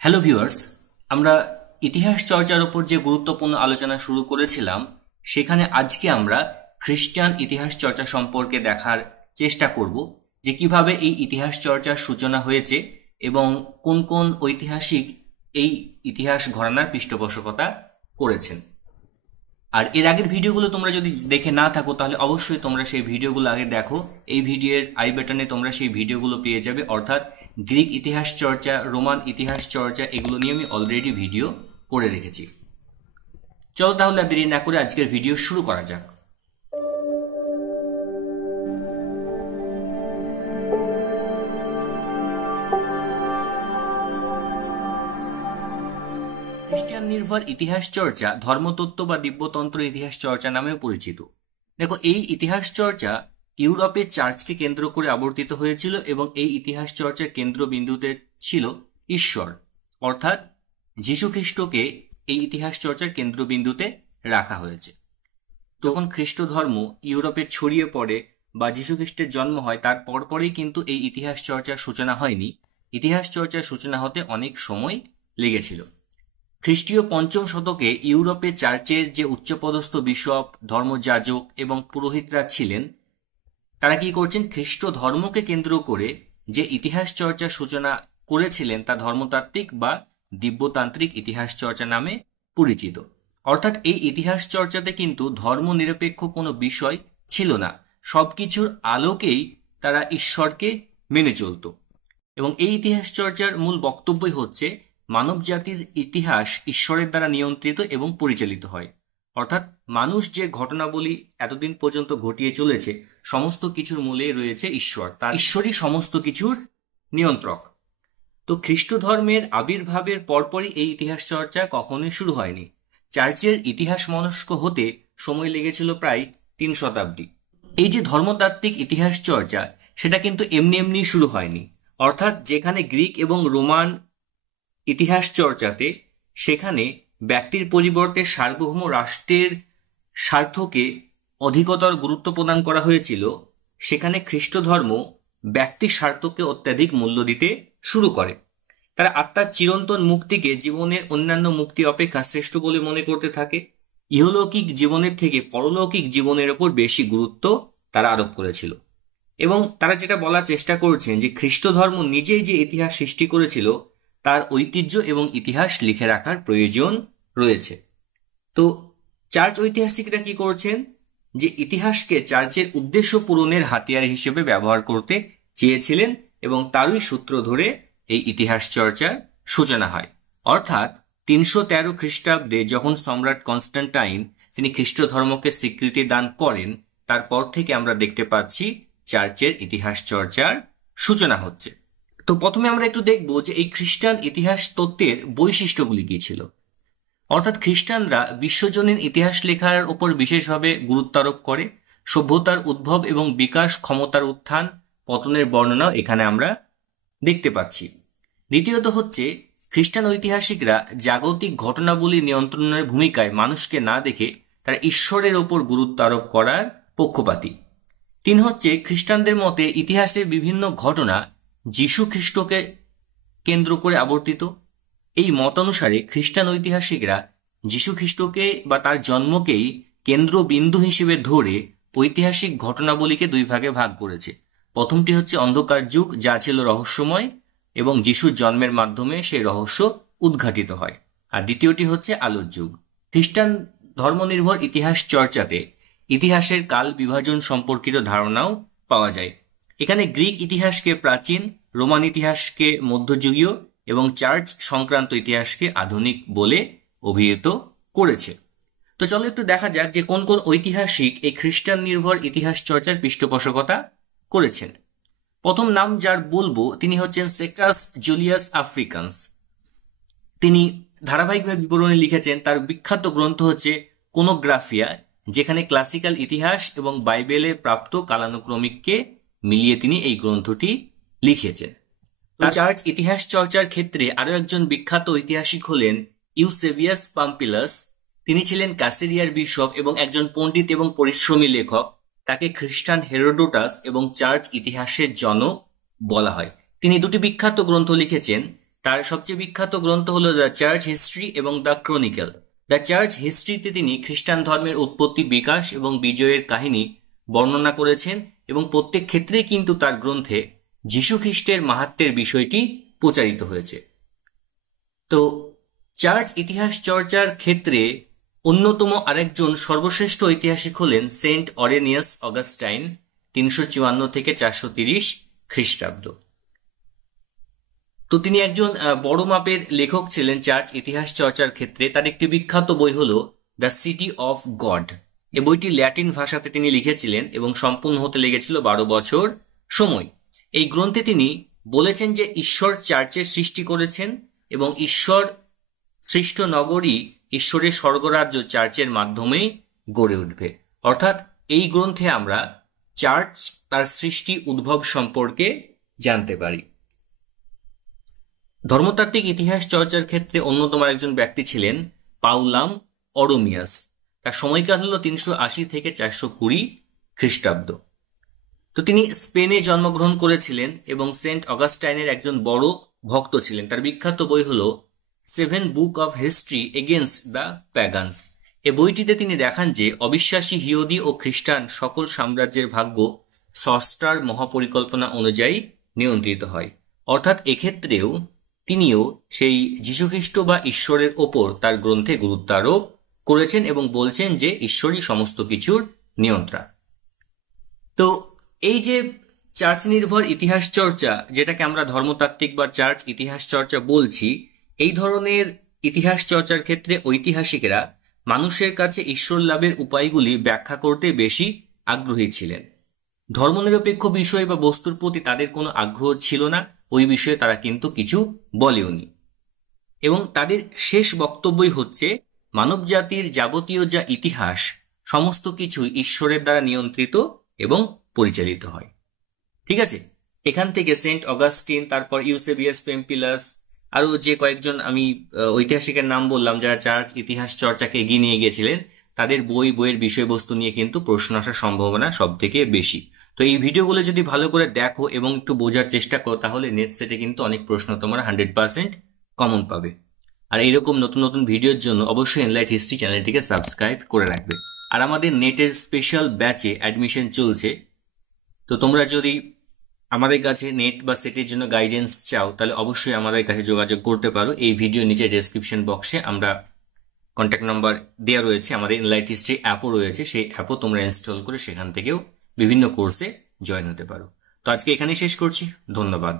Hello viewers, আমরা ইতিহাস চর্চার উপর যে গুরুত্বপূর্ণ আলোচনা শুরু করেছিলাম সেখানে আজকে আমরা খ্রিস্টান ইতিহাস চর্চা সম্পর্কে দেখার চেষ্টা করব যে কিভাবে এই ইতিহাস চর্চার সূচনা হয়েছে এবং কোন কোন ঐতিহাসিক এই ইতিহাস ঘরানার পৃষ্ঠপোষকতা করেছেন। আর এর আগের ভিডিওগুলো তোমরা যদি দেখে না থাকো তাহলে অবশ্যই তোমরা সেই ভিডিওগুলো আগে দেখো। এই ভিডিওর আই বাটনে তোমরা সেই ভিডিওগুলো পেয়ে যাবে, অর্থাৎ গ্রিক ইতিহাস চর্চা, রোমান ইতিহাস চর্চা, এগুলো নিয়ে আমি অলরেডি ভিডিও করে রেখেছি। চলো তাহলে দেরি না করে আজকের ভিডিও শুরু করা যাক। খ্রিস্টান নির্ভর ইতিহাস চর্চা ধর্মতত্ত্ব বা দিব্যতন্ত্র ইতিহাস চর্চা নামেও পরিচিত। দেখো, এই ইতিহাস চর্চা ইউরোপের চার্চকে কেন্দ্র করে আবর্তিত হয়েছিল এবং এই ইতিহাস চর্চার কেন্দ্রবিন্দুতে ছিল ঈশ্বর, অর্থাৎ যীশুখ্রিস্টকে এই ইতিহাস চর্চার কেন্দ্রবিন্দুতে রাখা হয়েছে। তখন খ্রিস্ট ধর্ম ইউরোপে ছড়িয়ে পড়ে বা যীশুখ্রিস্টের জন্ম হয়, তার পরপরই কিন্তু এই ইতিহাস চর্চার সূচনা হয়নি। ইতিহাস চর্চার সূচনা হতে অনেক সময় লেগেছিল। খ্রিস্টীয় পঞ্চম শতকে ইউরোপে চার্চের যে উচ্চপদস্থ বিশপ, ধর্মযাজক এবং পুরোহিতরা ছিলেন, তারা কি করছেন, খ্রিস্ট ধর্মকে কেন্দ্র করে যে ইতিহাস চর্চার সূচনা করেছিলেন তা ধর্মতাত্ত্বিক বা দিব্যতান্ত্রিক ইতিহাস চর্চা নামে পরিচিত। অর্থাৎ এই ইতিহাস চর্চাতে কিন্তু ধর্ম নিরপেক্ষ কোনো বিষয় ছিল না, সবকিছুর আলোকেই তারা ঈশ্বরকে মেনে চলত। এবং এই ইতিহাস চর্চার মূল বক্তব্যই হচ্ছে মানব জাতির ইতিহাস ঈশ্বরের দ্বারা নিয়ন্ত্রিত এবং পরিচালিত হয়। অর্থাৎ মানুষ যে ঘটনাবলী এতদিন পর্যন্ত ঘটিয়ে চলেছে সমস্ত কিছুর মূলে রয়েছে ঈশ্বর, তার ঈশ্বরই সমস্ত কিছুর নিয়ন্ত্রক। তো খ্রিস্ট ধর্মের আবির্ভাবের পরপরই এই ইতিহাস চর্চা কখনোই শুরু হয়নি। চার্চের ইতিহাস মনস্ক হতে সময় লেগেছিল প্রায় 3 শতাব্দী। এই যে ধর্মতাত্ত্বিক ইতিহাস চর্চা, সেটা কিন্তু এমনি এমনি শুরু হয়নি। অর্থাৎ যেখানে গ্রিক এবং রোমান ইতিহাস চর্চাতে সেখানে ব্যক্তির পরিবর্তে সার্বভৌম রাষ্ট্রের স্বার্থকে অধিকতর গুরুত্ব প্রদান করা হয়েছিল, সেখানে খ্রিস্ট ধর্ম ব্যক্তির স্বার্থকে অত্যাধিক মূল্য দিতে শুরু করে। তারা আত্মার চিরন্তন মুক্তিকে জীবনের অন্যান্য মুক্তি অপেক্ষা শ্রেষ্ঠ বলে মনে করতে থাকে। ইহলৌকিক জীবনের থেকে পরলৌকিক জীবনের ওপর বেশি গুরুত্ব তারা আরোপ করেছিল। এবং তারা যেটা বলার চেষ্টা করছেন যে খ্রিস্ট ধর্ম নিজেই যে ইতিহাস সৃষ্টি করেছিল তার ঐতিহ্য এবং ইতিহাস লিখে রাখার প্রয়োজন রয়েছে। তো চার্চ ঐতিহাসিকরা কি করছেন, যে ইতিহাসকে চার্চের উদ্দেশ্য পূরণের হাতিয়ার হিসেবে ব্যবহার করতে চেয়েছিলেন এবং তারই সূত্র ধরে এই ইতিহাস চর্চার সূচনা হয়। অর্থাৎ 313 খ্রিস্টাব্দে যখন সম্রাট কনস্ট্যান্টাইন তিনি খ্রিস্ট ধর্মকে স্বীকৃতি দান করেন, তারপর থেকে আমরা দেখতে পাচ্ছি চার্চের ইতিহাস চর্চার সূচনা হচ্ছে। তো প্রথমে আমরা একটু দেখব যে এই খ্রিস্টান ইতিহাস তত্ত্বের বৈশিষ্ট্যগুলি কি ছিল। অর্থাৎ খ্রিস্টানরা বিশ্বজনীন ইতিহাস লেখার উপর বিশেষভাবে গুরুত্ব আরোপ করে। সভ্যতার উদ্ভব এবং বিকাশ, ক্ষমতার উত্থান পতনের বর্ণনাও এখানে আমরা দেখতে পাচ্ছি। দ্বিতীয়ত হচ্ছে, খ্রিস্টান ঐতিহাসিকরা জাগতিক ঘটনাবলী নিয়ন্ত্রণের ভূমিকায় মানুষকে না দেখে তারা ঈশ্বরের ওপর গুরুত্ব আরোপ করার পক্ষপাতী। 3 হচ্ছে, খ্রিস্টানদের মতে ইতিহাসের বিভিন্ন ঘটনা যীশু খ্রিস্টকে কেন্দ্র করে আবর্তিত। এই মতানুসারে খ্রিস্টান ঐতিহাসিকরা যীশু খ্রিস্টকে বা তার জন্মকেই কেন্দ্রবিন্দু হিসেবে ধরে ঐতিহাসিক ঘটনাবলীকে 2 ভাগে ভাগ করেছে। প্রথমটি হচ্ছে অন্ধকার যুগ, যা ছিল রহস্যময় এবং যীশুর জন্মের মাধ্যমে সেই রহস্য উদ্ঘাটিত হয়। আর দ্বিতীয়টি হচ্ছে আলোর যুগ। খ্রিস্টান ধর্মনির্ভর ইতিহাস চর্চাতে ইতিহাসের কাল বিভাজন সম্পর্কিত ধারণাও পাওয়া যায়। এখানে গ্রিক ইতিহাসকে প্রাচীন, রোমান ইতিহাসকে মধ্যযুগীয় এবং চার্চ সংক্রান্ত ইতিহাসকে আধুনিক বলে অভিহিত করেছে। তো চলো একটু দেখা যাক যে কোন কোন ঐতিহাসিক এই খ্রিস্টান নির্ভর ইতিহাস চর্চার পৃষ্ঠপোষকতা করেছেন। প্রথম নাম যার বলবো তিনি হচ্ছেন সেকাস জুলিয়াস আফ্রিকান্স। তিনি ধারাবাহিকভাবে বিবরণী লিখেছেন। তার বিখ্যাত গ্রন্থ হচ্ছে কোনোগ্রাফিয়া, যেখানে ক্লাসিক্যাল ইতিহাস এবং বাইবেলে প্রাপ্ত কালানুক্রমিককে মিলিয়ে তিনি এই গ্রন্থটি লিখেছেন। চার্চ ইতিহাস চর্চার ক্ষেত্রে আরো একজন বিখ্যাত ঐতিহাসিক হলেন ইউসেবিয়াস পাম্পিলাস। তিনি ছিলেন কাসেরিয়ার বিশপ এবং একজন পণ্ডিত এবং পরিশ্রমী লেখক। তাকে খ্রিস্টান হেরোডোটাস এবং চার্চ ইতিহাসের জনক বলা হয়। তিনি 2টি বিখ্যাত গ্রন্থ লিখেছেন, তার সবচেয়ে বিখ্যাত গ্রন্থ হলো দ্য চার্চ হিস্ট্রি এবং দ্য ক্রনিকেল। দ্য চার্চ হিস্ট্রিতে তিনি খ্রিস্টান ধর্মের উৎপত্তি, বিকাশ এবং বিজয়ের কাহিনী বর্ণনা করেছেন এবং প্রত্যেক ক্ষেত্রেই কিন্তু তার গ্রন্থে যীশু খ্রিস্টের মাহাত্ম্যের বিষয়টি প্রচারিত হয়েছে। তো চার্চ ইতিহাস চর্চার ক্ষেত্রে অন্যতম আরেকজন সর্বশ্রেষ্ঠ ঐতিহাসিক হলেন সেন্ট অরেনিয়াস অগাস্টাইন, 354 থেকে 430 খ্রিস্টাব্দ। তো তিনি একজন বড় মাপের লেখক ছিলেন চার্চ ইতিহাস চর্চার ক্ষেত্রে। তার একটি বিখ্যাত বই হল দ্য সিটি অফ গড। এই বইটি ল্যাটিন ভাষাতে তিনি লিখেছিলেন এবং সম্পূর্ণ হতে লেগেছিল 12 বছর সময়। এই গ্রন্থে তিনি বলেছেন যে ঈশ্বর চার্চের সৃষ্টি করেছেন এবং ঈশ্বর সৃষ্ট নগরী, ঈশ্বরের স্বর্গরাজ্য চার্চের মাধ্যমেই গড়ে উঠবে। অর্থাৎ এই গ্রন্থে আমরা চার্চ তার সৃষ্টি উদ্ভব সম্পর্কে জানতে পারি। ধর্মতাত্ত্বিক ইতিহাস চর্চার ক্ষেত্রে অন্যতম একজন ব্যক্তি ছিলেন পাউলাম অরোমিয়াস। তার সময়কাল হল 380 থেকে 420 খ্রিস্টাব্দ। তো তিনি স্পেনে জন্মগ্রহণ করেছিলেন এবং সেন্ট অগাস্টাইনের একজন বড় ভক্ত ছিলেন। তার বিখ্যাত বই হল 7 book of history against the pagan. এই বইটিতে তিনি দেখান যে অবিশ্বাসী ইহুদি ও খ্রিস্টান সকল সাম্রাজ্যের ভাগ্য স্রষ্টার মহাপরিকল্পনা অনুযায়ী নিয়ন্ত্রিত হয়। অর্থাৎ এক্ষেত্রেও তিনিও সেই যীশুখ্রিস্ট বা ঈশ্বরের ওপর তার গ্রন্থে গুরুত্ব আরোপ করেছেন এবং বলছেন যে ঈশ্বরই সমস্ত কিছুর নিয়ন্ত্রণ। তো এই যে চার্চ নির্ভর ইতিহাস চর্চা, যেটাকে আমরা ধর্মতাত্ত্বিক বা চার্চ ইতিহাস চর্চা বলছি, এই ধরনের ইতিহাস চর্চার ক্ষেত্রে ঐতিহাসিকেরা মানুষের কাছে ঈশ্বর লাভের উপায়গুলি ব্যাখ্যা করতে বেশি আগ্রহী ছিলেন। ধর্মনিরপেক্ষ বিষয় বা বস্তুর প্রতি তাদের কোনো আগ্রহ ছিল না, ওই বিষয়ে তারা কিন্তু কিছু বলেওনি। এবং তাদের শেষ বক্তব্যই হচ্ছে মানব জাতির যাবতীয় যা ইতিহাস সমস্ত কিছু ঈশ্বরের দ্বারা নিয়ন্ত্রিত এবং পরিচালিত হয়। ঠিক আছে, এখান থেকে সেন্ট অগাস্টিন, তারপর ইউসেবিয়াস পেম্পিলাস, আরো যে কয়েকজন আমি ঐতিহাসিকের নাম বললাম যারা চার্চ ইতিহাস চর্চাকে এগিয়ে নিয়ে গিয়েছিলেন, তাদের বইয়ের বিষয়বস্তু নিয়ে কিন্তু প্রশ্ন আসার সম্ভাবনা সব থেকে বেশি। তো এই ভিডিওগুলো যদি ভালো করে দেখো এবং একটু বোঝার চেষ্টা করো, তাহলে নেট সেটে কিন্তু অনেক প্রশ্ন তোমরা 100% কমন পাবে। আর এইরকম নতুন নতুন ভিডিওর জন্য অবশ্যই এনলাইট হিস্ট্রি চ্যানেলটিকে সাবস্ক্রাইব করে রাখবে। আর আমাদের নেটের স্পেশাল ব্যাচে অ্যাডমিশন চলছে। তো তোমরা যদি আমাদের কাছে নেট বা সেটের জন্য গাইডেন্স চাও, তাহলে অবশ্যই আমাদের কাছে যোগাযোগ করতে পারো। এই ভিডিও নিচে ডেসক্রিপশন বক্সে আমরা কন্ট্যাক্ট নাম্বার দেওয়া রয়েছে। আমাদের এনলাইট হিস্ট্রি অ্যাপও রয়েছে, সেই অ্যাপও তোমরা ইনস্টল করে সেখান থেকেও বিভিন্ন কোর্সে জয়েন হতে পারো। তো আজকে এখানেই শেষ করছি, ধন্যবাদ।